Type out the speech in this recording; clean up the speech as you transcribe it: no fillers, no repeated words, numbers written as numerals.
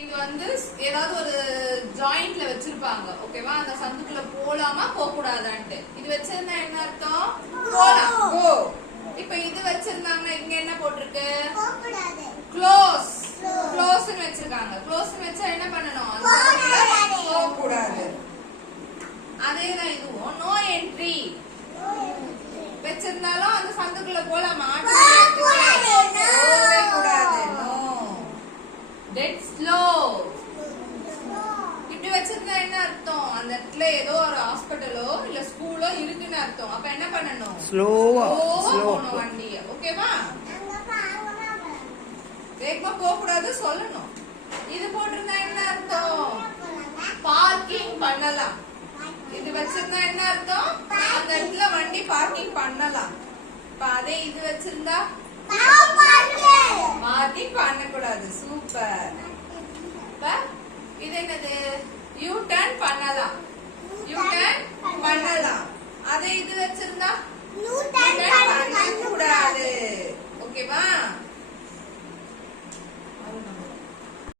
இது வந்து ஏதாவது ஒரு ஜாயிண்ட்ல வச்சிருப்பாங்க. ஓகேவா? அந்த சந்துக்குள்ள போலாமா போக கூடாதான்ட்டு. இது வச்சிருந்தா என்ன அர்த்தம்? போலாம். கோ. இப்போ இது வச்சிருந்தாங்கன்னா இங்க என்ன போட்டுருக்கு? போக கூடாது. க்ளோஸ். க்ளோஸ்னு வச்சிருக்காங்க. க்ளோஸ்னு வச்சா என்ன பண்ணனும்? போக கூடாது. அதேதான் இதுவும் நோ என்ட்ரி. வச்சிருந்தாலும் அந்த சந்துக்குள்ள போலாமா? போகவே கூடாது. நோ. Dead slow. இப்படி வச்சிருந்தா என்ன அர்த்தம்? அந்த இடத்துல ஏதோ ஒரு ஹாஸ்பிடலோ இல்ல ஸ்கூலோ இருக்குன்னு அர்த்தம். அப்ப என்ன பண்ணணும்? ஸ்லோவா போகணும் வண்டிய. ஓகேவா? வேகமா போக கூடாது சொல்லணும். இது போட்டிருந்தா என்ன அர்த்தம்? பார்க்கிங் பண்ணலாம். இது வச்சிருந்தா என்ன அர்த்தம்? அந்த இடத்துல வண்டி பார்க்கிங் பண்ணலாம். இப்ப அதே இது வச்சிருந்தா பார்க்கிங் பண்ணக்கூடாது. சூப்பர். இது என்னது? யூ டர்ன் பண்ணலாம். யூ டர்ன் பண்ணலாம். அதே இது வச்சிருந்தா யூ டர்ன் பண்ணக்கூடாது.